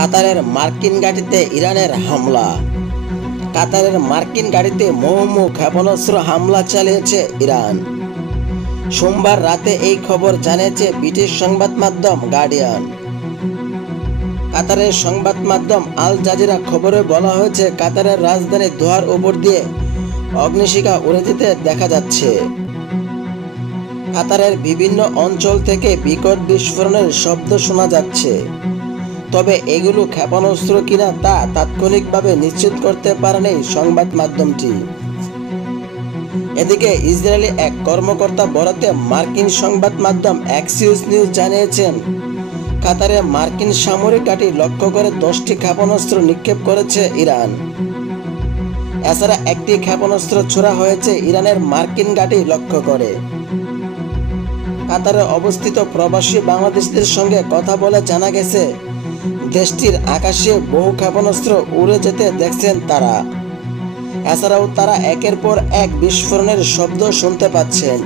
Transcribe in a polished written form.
কাতারের মার্কিন ঘাঁটিতে ইরানের হামলা। কাতারের মার্কিন ঘাঁটিতে মুহুর্মুহু ক্ষেপণাস্ত্র হামলা চালিয়েছে ইরান। সোমবার রাতে এই খবর জানিয়েছে ব্রিটিশ সংবাদ মাধ্যম গার্ডিয়ান। কাতারের সংবাদ মাধ্যম আল জাজিরা খবরে বলা হয়েছে, কাতারের রাজধানী দোহার উপর দিয়ে অগ্নিশিখা উড়ে যেতে দেখা যাচ্ছে। কাতারের বিভিন্ন অঞ্চল থেকে বিকট বিস্ফোরণের শব্দ শোনা যাচ্ছে, তবে এগুলো ক্ষেপণাস্ত্র কিনা তা তাৎক্ষণিকভাবে নিশ্চিত করতে পারেনি সংবাদ মাধ্যমটি। এদিকে ইসরায়েলি এক কর্মকর্তা বরাতে মার্কিন সংবাদ মাধ্যম এক্সিওস নিউজ জানিয়েছেন, কাতারে মার্কিন সামরিক ঘাঁটি লক্ষ্য করে 10টি ক্ষেপণাস্ত্র নিক্ষেপ করেছে ইরান। এছাড়া একটি ক্ষেপণাস্ত্র ছোড়া হয়েছে ইরানের মার্কিন ঘাঁটি লক্ষ্য করে। কাতারে অবস্থিত প্রবাসী বাংলাদেশিদের সঙ্গে কথা বলে জানা গেছে, দেশটির আকাশে বহু ক্ষেপণাস্ত্র উড়ে যেতে দেখছেন তারা। এছাড়াও তারা একের পর এক বিস্ফোরণের শব্দ শুনতে পাচ্ছেন।